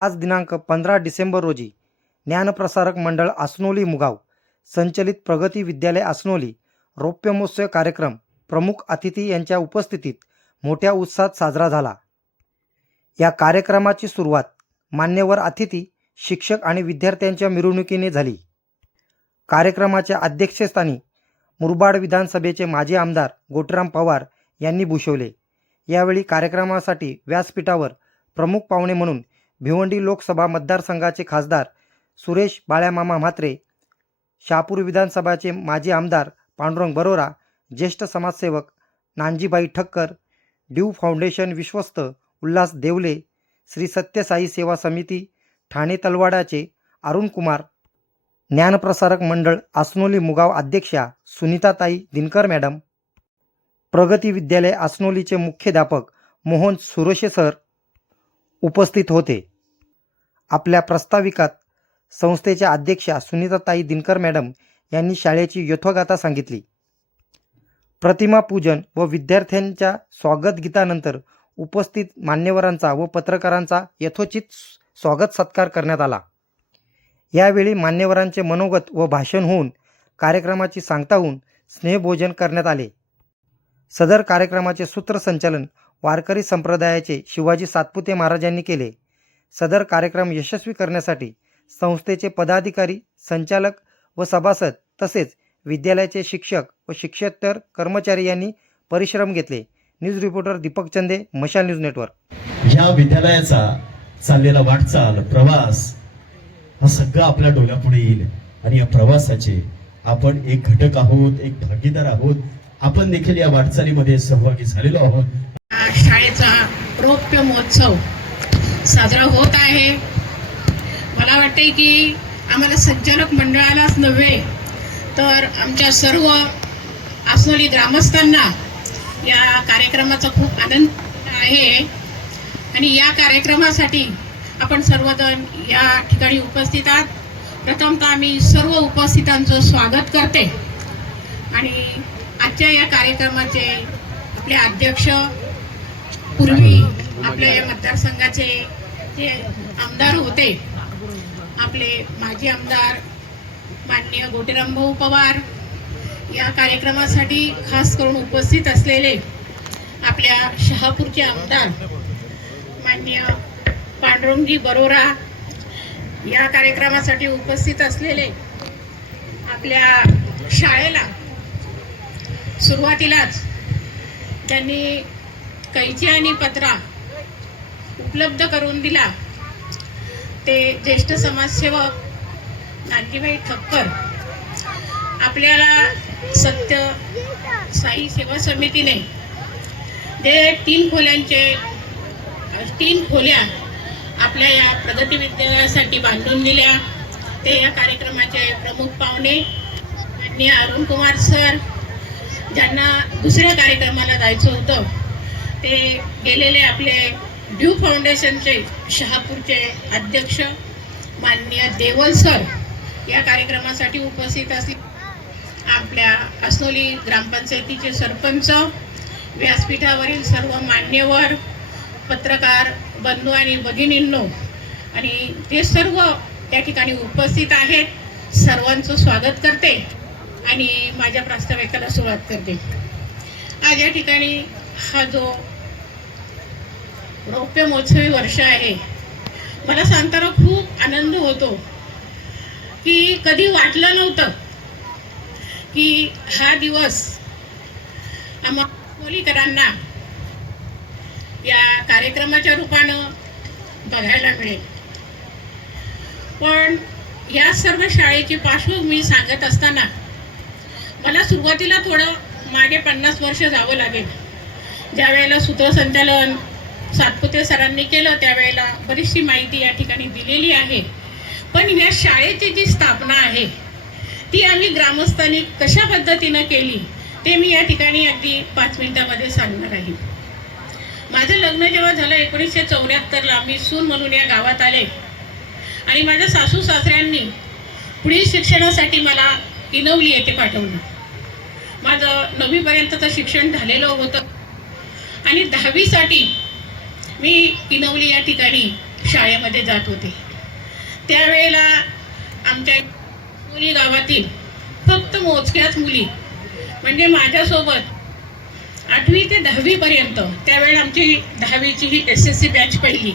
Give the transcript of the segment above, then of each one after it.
आज दिनांक पंधरा डिसेंबर रोजी ज्ञानप्रसारक मंडळ आसनोली मुगाव संचलित प्रगती विद्यालय आसनोली रौप्यमहोत्सव कार्यक्रम प्रमुख अतिथी यांच्या उपस्थितीत मोठ्या उत्साहात साजरा झाला. या कार्यक्रमाची सुरुवात मान्यवर अतिथी शिक्षक आणि विद्यार्थ्यांच्या मिरवणुकीने झाली. कार्यक्रमाच्या अध्यक्षस्थानी मुरबाड विधानसभेचे माजी आमदार गोटराम पवार यांनी भूषवले. यावेळी कार्यक्रमासाठी व्यासपीठावर प्रमुख पाहुणे म्हणून भिवंडी लोकसभा मतदारसंघाचे खासदार सुरेश बाळ्यामामा म्हात्रे शहापूर विधानसभाचे माजी आमदार पांडुरंग बरोरा ज्येष्ठ समाजसेवक नानजीबाई ठक्कर ड्यू फाउंडेशन विश्वस्त उल्हास देवले श्री सत्यसाई सेवा समिती ठाणे तलवाडाचे अरुण कुमार ज्ञानप्रसारक मंडळ आसनोली मुगाव अध्यक्षा सुनीताताई दिनकर मॅडम प्रगती विद्यालय आसनोलीचे मुख्याध्यापक मोहन सुरोशे सर उपस्थित होते. आपल्या प्रस्ताविकात संस्थेच्या अध्यक्षा सुनीताताई दिनकर मॅडम यांनी शाळेची यथोगाथा सांगितली. प्रतिमा पूजन व विद्यार्थ्यांच्या स्वागत गीतानंतर उपस्थित मान्यवरांचा व पत्रकारांचा यथोचित स्वागत सत्कार करण्यात आला. यावेळी मान्यवरांचे मनोगत व भाषण होऊन कार्यक्रमाची सांगता होऊन स्नेहभोजन करण्यात आले. सदर कार्यक्रमाचे सूत्रसंचालन वारकरी संप्रदायाचे शिवाजी सातपुते महाराजांनी केले. सदर कार्यक्रम यशस्वी करण्यासाठी संस्थेचे पदाधिकारी संचालक व सभासद तसेच विद्यालयाचे शिक्षक व शिक्षकतर कर्मचारी यांनी परिश्रम घेतले. न्यूज रिपोर्टर दीपक चंदे मशाल न्यूज नेटवर्क. या विद्यालयाचा चाललेला वाटचाल प्रवास हा सगळा आपल्या डोळ्यापुढे येईल. आणि या प्रवासाचे आपण एक घटक आहोत एक भागीदार आहोत. आपण देखील या वाटचालीमध्ये सहभागी झालेलो आहोत. शाळेचा रौप्य महोत्सव साजरा होत आहे. मला वाटते की आम्हाला संचालक मंडळालाच नव्हे तर आमच्या सर्व आसनोली ग्रामस्थांना या कार्यक्रमाचा खूप आनंद आहे. आणि या कार्यक्रमासाठी आपण सर्वजण या ठिकाणी उपस्थित आहात. प्रथमतः मी सर्व उपस्थितांचं स्वागत करते. आणि आजच्या या कार्यक्रमाचे आपले अध्यक्ष पूर्वी आपल्या या मतदारसंघाचे जे आमदार होते आपले माजी आमदार माननीय गोटेराम भाऊ पवार या कार्यक्रमासाठी खास करून उपस्थित असलेले आपल्या शहापूरचे आमदार माननीय पांडुरंगजी बरोरा या कार्यक्रमासाठी उपस्थित असलेले आपल्या शाळेला सुरुवातीलाच त्यांनी कैची आणि पत्रा उपलब्ध करून दिला. ते ज्येष्ठ समाजसेवक नानजीभाई ठक्कर आपल्याला सत्य साई सेवा समितीने जे तीन खोल्यांचे तीन खोल्या आपल्या या प्रगती विद्यालयासाठी बांधून दिल्या. ते या कार्यक्रमाचे प्रमुख पाहुणे माननीय अरुण कुमार सर ज्यांना दुसऱ्या कार्यक्रमाला जायचं होतं. ते गेलेले आपले ड्यू फाउंडेशनचे शहापूरचे अध्यक्ष माननीय देवल सर या कार्यक्रमासाठी उपस्थित असले आपल्या असनोली ग्रामपंचायतीचे सरपंच व्यासपीठावरील सर्व मान्यवर पत्रकार बंधू आणि भगिनींनो आणि ते सर्व त्या ठिकाणी उपस्थित आहेत सर्वांचं स्वागत करते आणि माझ्या प्रास्ताविकाला सुरुवात करते. आज या ठिकाणी हा जो रौप्य महोत्सवी वर्ष आहे. मला सांगताना खूप आनंद होतो की कधी वाटलं नव्हतं की हा दिवस आम्हा मुलीकरांना या कार्यक्रमाच्या रूपानं बघायला मिळेल. पण या सर्व शाळेची पार्श्वभूमी सांगत असताना मला सुरुवातीला थोडं मागे पन्नास वर्ष जावं लागेल. ज्या वेळेला सूत्रसंचालन सातपुते सरांनी केलं त्यावेळेला बरीचशी माहिती या ठिकाणी दिलेली आहे. पण या शाळेची जी स्थापना आहे ती आम्ही ग्रामस्थांनी कशा पद्धतीनं केली ते मी या ठिकाणी अगदी पाच मिनिटामध्ये सांगणार आहे. माझं लग्न जेव्हा झालं एकोणीसशे चौऱ्याहत्तरला मी सून म्हणून या गावात आले. आणि माझ्या सासू सासऱ्यांनी पुढील शिक्षणासाठी मला इनवली येथे पाठवलं. माझं नववीपर्यंतचं शिक्षण झालेलं होतं. आणि दहावीसाठी मी इनवली या ठिकाणी शाळेमध्ये जात होते. त्यावेळेला आमच्या मुली गावातील फक्त मोजक्याच मुली म्हणजे माझ्यासोबत आठवी ते दहावीपर्यंत त्यावेळेला आमची दहावीची ही एस एस सी बॅच पहिली.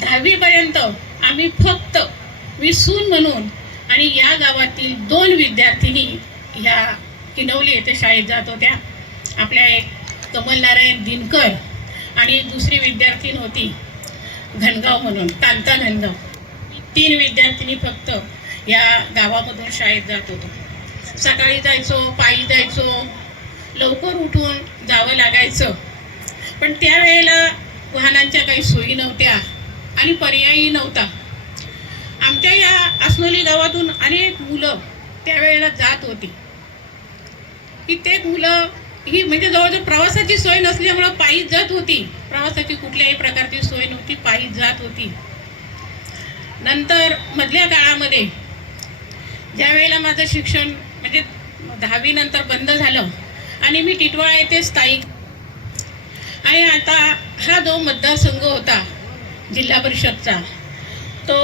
दहावीपर्यंत आम्ही फक्त मी सून म्हणून आणि या गावातील दोन विद्यार्थिनी ह्या किनवली येथे शाळेत जात होत्या. आपल्या एक कमल नारायण दिनकर आणि दुसरी विद्यार्थीन होती घनगाव म्हणून कांता घनगाव तीन विद्यार्थिनी फक्त या गावामधून शाळेत जात होतो. सकाळी जायचो पायी जायचो लवकर उठून जावं लागायचं. पण त्यावेळेला वाहनांच्या काही सोयी नव्हत्या आणि पर्यायी नव्हता. आमच्या या आसनोली गावातून अनेक मुलं त्यावेळेला जात होती. कित्येक मुलं ही म्हणजे जवळजवळ प्रवासाची सोय नसल्यामुळं पायीच जात होती. प्रवासाची कुठल्याही प्रकारची सोय नव्हती पायीच जात होती. नंतर मधल्या काळामध्ये ज्या वेळेला माझं शिक्षण म्हणजे दहावीनंतर बंद झालं आणि मी टिटवाळा येथे स्थायिक आणि आता हा जो मतदारसंघ होता जिल्हा परिषदचा तो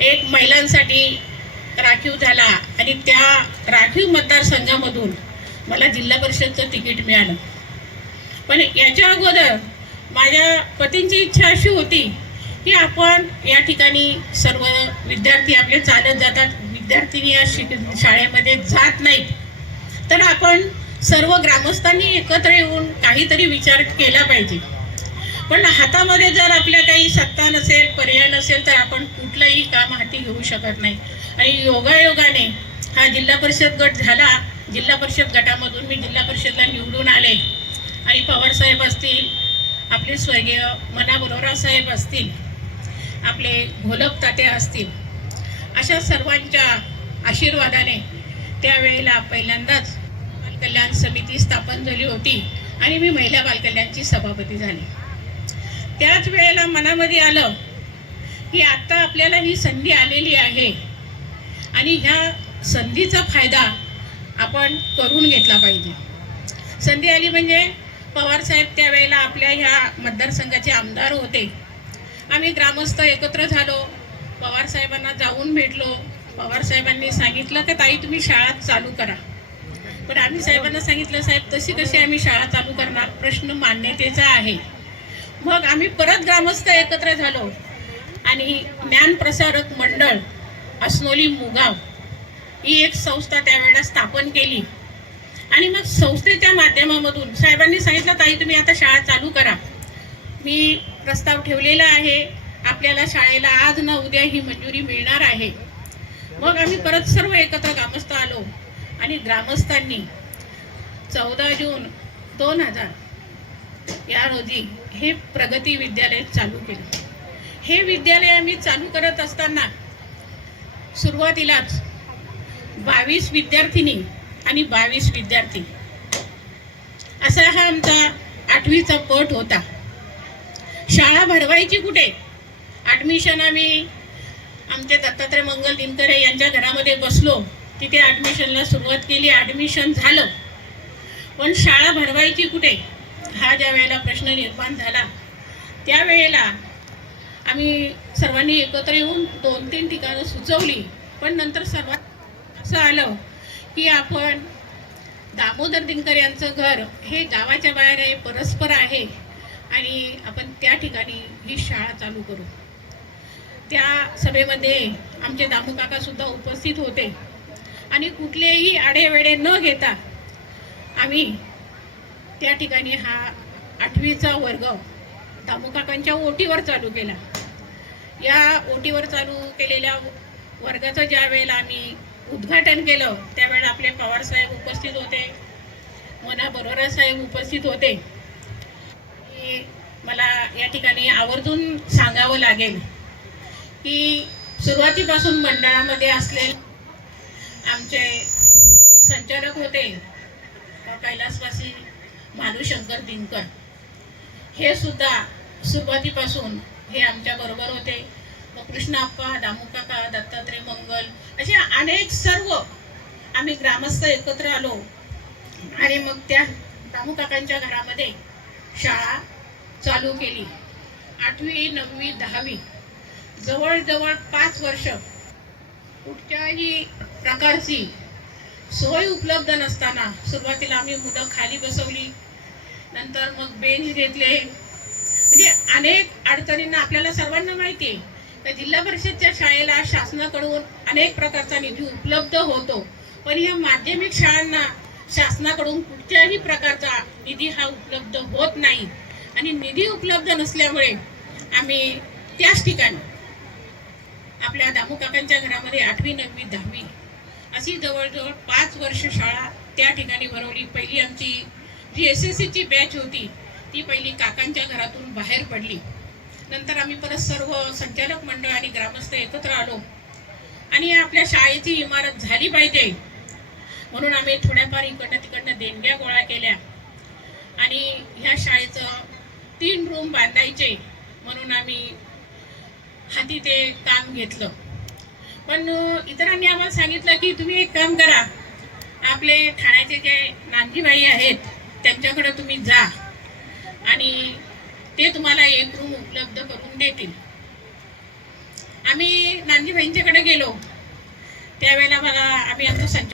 एक महिलांसाठी राखीव झाला आणि त्या राखीव मतदारसंघामधून मला जिल्हा परिषदचं तिकीट मिळालं. पण याच्या अगोदर माझ्या पतींची इच्छा अशी होती की आपण या ठिकाणी सर्व विद्यार्थी आपले चालत जातात. विद्यार्थिनी या शिक शाळेमध्ये जात नाहीत. तर आपण सर्व ग्रामस्थांनी एकत्र येऊन काहीतरी विचार केला पाहिजे. पण हातामध्ये जर आपल्या काही सत्ता नसेल पर्याय नसेल तर आपण कुठलंही काम हाती घेऊ शकत नाही. आणि योगायोगाने हा जिल्हा परिषद गट झाला जिल्हा परिषद गटामधून मी जिल्हा परिषदला निवडून आले. आणि पवारसाहेब असतील आपले स्वर्गीय मना बरोरा साहेब असतील आपले घोलप ताते असतील अशा सर्वांच्या आशीर्वादाने त्यावेळेला पहिल्यांदाच बालकल्याण समिती स्थापन झाली होती आणि मी महिला बालकल्याणची सभापती झाली. त्याच वेळेला मनामध्ये आलं की आत्ता आपल्याला ही संधी आलेली आहे. आणि ह्या संधीचा फायदा आपण करून घेतला पाहिजे. संधी आली म्हणजे पवारसाहेब त्यावेळेला आपल्या ह्या मतदारसंघाचे आमदार होते. आम्ही ग्रामस्थ एकत्र झालो. पवारसाहेबांना जाऊन भेटलो. पवारसाहेबांनी सांगितलं की ताई तुम्ही शाळा चालू करा. पण आम्ही साहेबांना सांगितलं साहेब तशी कशी आम्ही शाळा चालू करणार? प्रश्न मान्यतेचा आहे. मग आम्ही परत ग्रामस्थ एकत्र झालो. आणि ज्ञानप्रसारक मंडळ अस्नोली मुगाव ही एक संस्था त्यावेळेला स्थापन केली. आणि मग संस्थेच्या माध्यमामधून साहेबांनी सांगितलं ताई तुम्ही आता शाळा चालू करा. मी प्रस्ताव ठेवलेला आहे आपल्याला शाळेला आज ना उद्या ही मंजुरी मिळणार आहे. मग आम्ही परत सर्व एकत्र ग्रामस्थ आलो आणि ग्रामस्थांनी चौदा जून दोन हजार या रोजी हे प्रगती विद्यालय चालू केलं. हे विद्यालय आम्ही चालू करत असताना सुरुवातीलाच बावीस विद्यार्थिनी आणि बावीस विद्यार्थी. असा हा आमचा आठवीचा पट होता. शाळा भरवायची कुठे? ॲडमिशन आम्ही आमचे दत्तात्रय मंगल दिनकरे यांच्या घरामध्ये बसलो. तिथे ॲडमिशनला सुरुवात केली ॲडमिशन झालं. पण शाळा भरवायची कुठे? हा ज्या वेळेला प्रश्न निर्माण झाला त्यावेळेला आम्ही सर्वांनी एकत्र येऊन दोन तीन ठिकाणं सुचवली. पण नंतर सर्वात आलं की आपण दामोदर दिनकर यांचं घर हे गावाच्या बाहेर आहे परस्पर आहे आणि आपण त्या ठिकाणी ही शाळा चालू करू. त्या सभेमध्ये आमचे दामूकाकासुद्धा उपस्थित होते आणि कुठलेही आढेवेढे न घेता आम्ही त्या ठिकाणी हा आठवीचा वर्ग दामूकाकांच्या ओटीवर चालू केला. या ओटीवर चालू केलेल्या वर्गाचं ज्या वेळेला आम्ही उद्घाटन केलं. त्यावेळेला आपले पवार साहेब उपस्थित होते. मना बरोरा साहेब उपस्थित होते. मला या ठिकाणी आवर्जून सांगावं लागेल की सुरुवातीपासून मंडळामध्ये असले आमचे संचालक होते कैलासवासी भानुशंकर दिनकर. हे सुद्धा सुरुवातीपासून हे आमच्या बरोबर होते. कृष्णाप्पा दामुकाका दत्तात्रय मंगल असे अनेक सर्व आम्ही ग्रामस्थ एकत्र आलो. आणि मग त्या दामुकाकांच्या घरामध्ये शाळा चालू केली. आठवी नववी दहावी जवळजवळ पाच वर्ष कुठच्याही प्रकारची सोय उपलब्ध नसताना सुरुवातीला आम्ही मुलं खाली बसवली. नंतर मग बेंच घेतले. म्हणजे अनेक अडचणींना आपल्याला सर्वांना माहिती आहे. तर जिल्हा परिषदच्या शाळेला शासनाकडून अनेक प्रकारचा निधी उपलब्ध होतो. पण या माध्यमिक शाळांना शासनाकडून कुठच्याही प्रकारचा निधी हा उपलब्ध होत नाही. आणि निधी उपलब्ध नसल्यामुळे आम्ही त्याच ठिकाणी आपल्या दामू काकांच्या घरामध्ये आठवी नववी दहावी अशी जवळजवळ पाच वर्ष शाळा त्या ठिकाणी भरवली. पहिली आमची जी एस एस सीची बॅच होती ती पहिली काकांच्या घरातून बाहेर पडली. नंतर आम्ही परत सर्व संचालक मंडळ आणि ग्रामस्थ एकत्र आलो. आणि आपल्या शाळेची इमारत झाली पाहिजे. म्हणून आम्ही थोड्याफार इकडनं तिकडनं देणग्या गोळा केल्या. आणि ह्या शाळेचं तीन रूम बांधायचे म्हणून आम्ही हाती ते काम घेतलं. पण इतरांनी आम्हाला सांगितलं की तुम्ही एक काम करा. आपले ठाण्याचे जे नांदीबाई आहेत त्यांच्याकडं तुम्ही जा. आणि ते तुम्हाला एक रूम उपलब्ध करून देतील. आम्ही नांदीबाईंच्याकडे गेलो. त्यावेळेला मला आम्ही आमचं संच